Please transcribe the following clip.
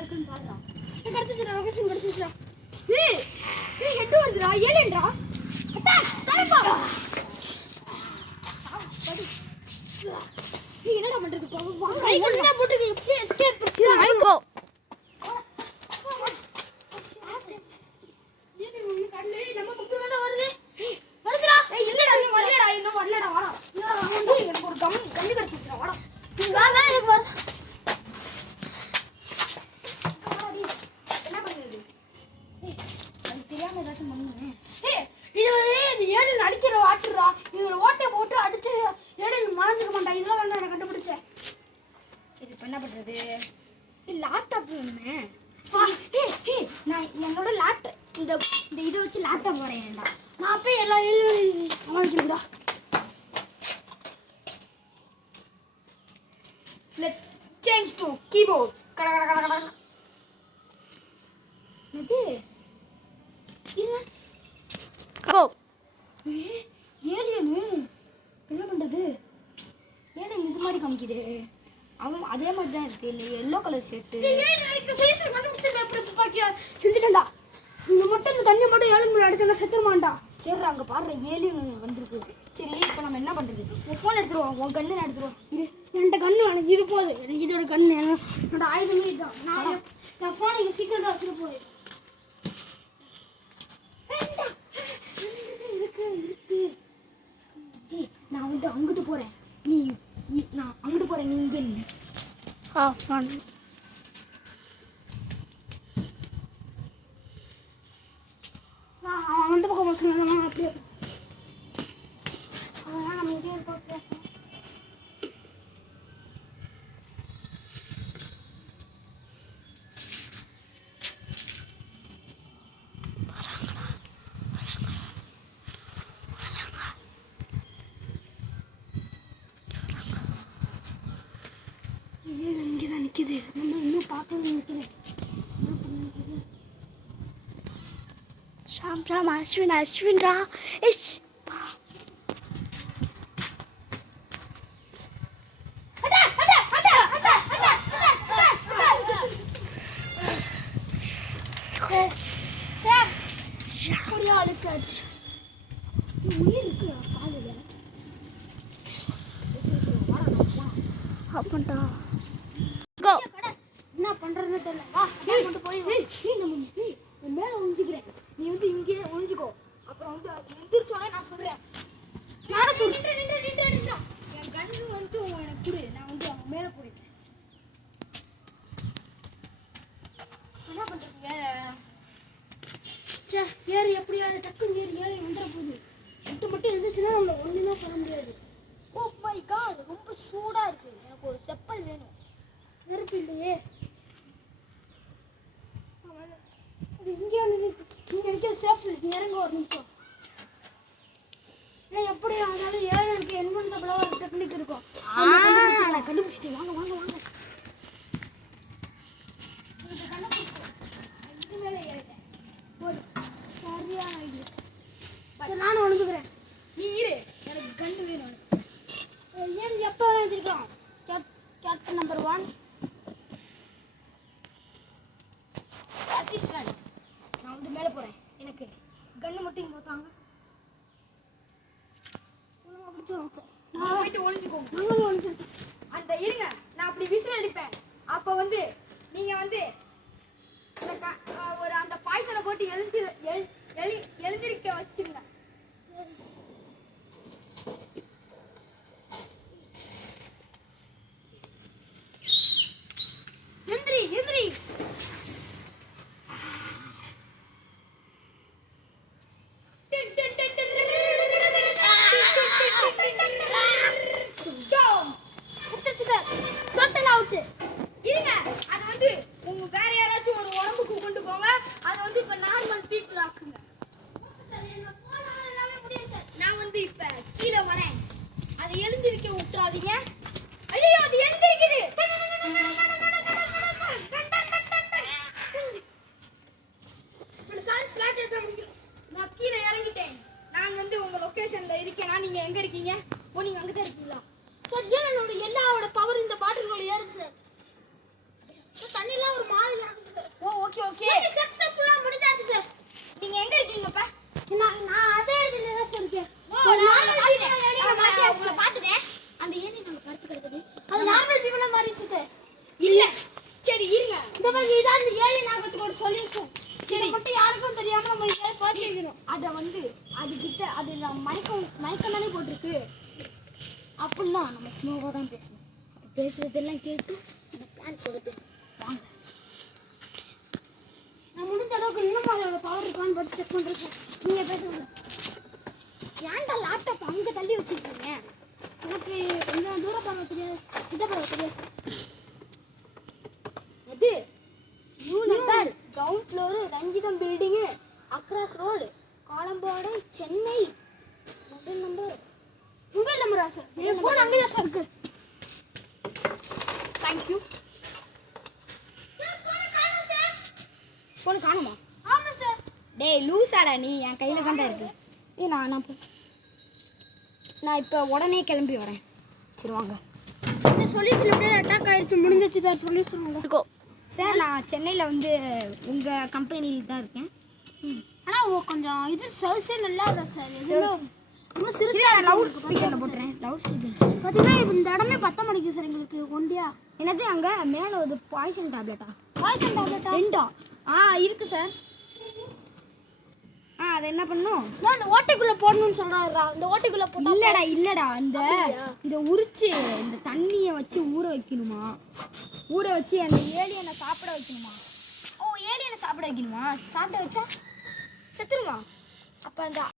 இருக்குன்னு பாருடா. கடிச்சிச்சுடா, லொகேஷன் கடிச்சிச்சுடா. ஏய் ஏய் ஹெட் வருதுடா, ஏலேன்றா. அட்டா தலைப்பா. படி. ஏய் என்னடா பண்றது பாவம். வாங்க என்ன போட்டு எப்படி எஸ்கேப் பண்ணு. ஐகோ. ஏய் நீ கடலே நம்ம பக்கம் தான வருது. வருதுடா. ஏய் இல்லடா இன்னும் வரலடா வாடா. என்னடா வந்து எனக்கு ஒரு கண்ணு கடிச்சிச்சுடா வாடா. நீ வாடா இது பாரு. என்ன பண்றது? லேப்டாப் வேணுமே. நான் என்னோட லேப்டாப் இந்த இதை வச்சு லேப்டாப் வரையேன்டா. நான் அப்போ எல்லாம் சமாளிக்கிறேன்டா. Let's change to keyboard. கட கட கட கட. இது என்ன? கோ. ஏலியனு என்ன பண்றது? ஏலியன் இது மாதிரி காமிக்குது. அவன் அதே மாதிரி தான் இருக்கு. இல்லை எல்லோ கலர் ஷர்ட்டு. செஞ்சுட்டா இந்த மட்டும் இந்த தண்ணி மட்டும் 7 மணி அடிச்சா செத்துருமாண்டா. சரி அங்கே பாடுற ஏலியன் வந்திருக்கு. சரி இப்போ நம்ம என்ன பண்ணுறது? உன் ஃபோன் எடுத்துருவோம், உன் கண்ணு எடுத்துருவோம். இது என்கிட்ட கண்ணு எனக்கு இது போகுது. எனக்கு இதோட கண்ணு என்னோட ஆயுதமே இதுதான். நான் என் ஃபோனை இங்கே சீக்கிரட்டாக வச்சுட்டு போகுது. இருக்கு நான் வந்து அங்கிட்டு போகிறேன். நான் அங்கிட்டு போகிறேன், நீ இங்கே நின்று. அவன் வந்து பக்கம் பசங்க அப்படியே அவன் நம்ம இதே இருப்போம். இங்கேதான் நிற்கிது. நம்ம இன்னும் பார்க்கணும் நிற்கிறேன். ஷாம் அஸ்வின்டா. இஷ் அப்பண்டா கோ. என்ன பண்றதுன்னு தெரியல. வா கொண்டு போய் நம்ம மேல ஒளிஞ்சிக்கிறேன். நீ வந்து இங்கே ஒளிஞ்சிக்கோ. அப்புறம் வந்து எந்திரிச்சோனே நான் சொல்றேன். நானே சொல்றேன். என் கண்ணு வந்து எனக்கு கொடு. நான் வந்து அவங்க மேல போயிட்டேன். என்ன பண்றது? ஏறு எப்படியா டக்குன்னு ஏறி வந்துட போகுது. மட்டும் இருந்துச்சுன்னா நம்மள ஒண்ணுமே பண்ண முடியாது. ஓ மை காட், ரொம்ப சூடா இருக்கு. எனக்கு ஒரு செப்பல் வேணும். நெருப்பு இல்லையே. இங்கே இருக்க சேஃப் இறங்க ஒரு நிமிஷம். ஏன்னா எப்படி ஆனாலும் ஏழனுக்கு என்வென்டபிளாக ஒரு டெக்னிக் இருக்கும். நான் கண்டுபிடிச்சிட்டேன். வாங்க வாங்க வாங்க. இது மேலே ஏறிட்டேன். ஒரு சரியான இது. நானும் ஒழுங்குக்கிறேன். நீ இரு, எனக்கு கண்ணு வேணும். ஏன் எப்போ வச்சிருக்கோம்? Captain number 1 assistant. நான் வந்து மேலே போகிறேன். எனக்கு கண்ணு மட்டும் இங்கே வைக்காங்க. நான் போயிட்டு ஒழிஞ்சுக்கோங்க. அந்த இருங்க, நான் அப்படி விசில் அடிப்பேன். அப்போ வந்து நீங்கள் வந்து ஒரு அந்த பாய்சனை போட்டு எழுந்திருக்க வச்சிருங்க. எந்திரி இருங்க. அது வந்து உங்க வேற யாராச்சும் ஒரு உடம்புக்கு கொண்டு போங்க. அதை வந்து இப்ப நார்மல் பீப்புள் ஆக்குங்க. நான் வந்து இப்ப கீழே வரேன். அதை எழுந்திருக்க விட்டுறாதீங்க. ஐயோ அது எழுந்திருக்குது. நான் கீழே இறங்கிட்டேன். நான் வந்து உங்க லொகேஷன்ல இருக்கேனா? நீங்க எங்க இருக்கீங்க? ஓ நீங்க அங்கதான் இருக்கீங்களா? சார் ஏன் என்னோட எல்லாவோட பவர் இந்த பாட்டிலுக்குள்ள ஏறுது சார். தண்ணிலாம் ஒரு மாதிரி சொல்யூஷன். சரி மட்டும் யாருக்கும் தெரியாம நம்ம இதை பழக்கி வைக்கணும். அதை வந்து அதுக்கிட்ட அது நம்ம மயக்கம் தானே போட்டிருக்கு அப்படின்னா நம்ம ஸ்லோவாக தான் பேசணும். பேசுறதெல்லாம் கேட்டு இந்த பிளான் சொல்லிட்டு வாங்க. நான் முடிஞ்ச அளவுக்கு இன்னும் அதோட பவர் இருக்கான்னு பார்த்து செக் பண்ணுறேன். நீங்கள் பேசுங்க. ஏன்டா லேப்டாப் அங்கே தள்ளி வச்சுருக்கீங்க? எனக்கு கொஞ்சம் தூரம் பார்க்க தெரியாது, கிட்ட பார்க்க தெரியாது. அது new number, ground floor, Ranjitham building, across road, Kalambadu, Chennai. Mobile number sir. என் ஃபோன் அங்கே தான் சார் இருக்கு. தேங்க்யூ. ஃபோனு காணுமா? ஆமாம் சார். டேய் லூசாடா நீ, என் கையில் தாண்டா இருக்கு. நான் இப்போ உடனே கிளம்பி வரேன். சரி வாங்க சார். சொல்யூஷன் எப்படியே அட்டாக் ஆகிடுச்சு, முடிஞ்சிச்சு சார். சொல்யூஷன் இருக்கோ சார். நான் சென்னையில் வந்து உங்கள் கம்பெனியில் தான் இருக்கேன். ஆனால் கொஞ்சம் இது சர்வீஸே நல்லா இல்லை சார். ரொம்ப சிறுசாக லவுட் ஸ்பீக்கரில் போட்டுறேன். லவுட் ஸ்பீக்கர் பார்த்தீங்கன்னா இப்போ இந்த இடமே 10 மணிக்கு சார் எங்களுக்கு ஒண்டியா. என்னது அங்கே மேலே ஒரு பாய்சன் டேப்லெட்டா? பாய்சன் டேப்லெட்டா? 2 இருக்கு சார். அதை என்ன பண்ணணும்? இந்த ஓட்டைக்குள்ளே போடணும்னு சொல்கிறாரா? இந்த ஓட்டைக்குள்ளே போட இல்லைடா இந்த இதை உரிச்சு இந்த தண்ணியை வச்சு ஊற வைக்கணுமா? ஊற வச்சு அந்த ஏலியனை சாப்பிட வைக்கணுமா? ஓ ஏலியனை சாப்பிட வைக்கணுமா? சாப்பிட வச்சா செத்துருமா? அப்போ அந்த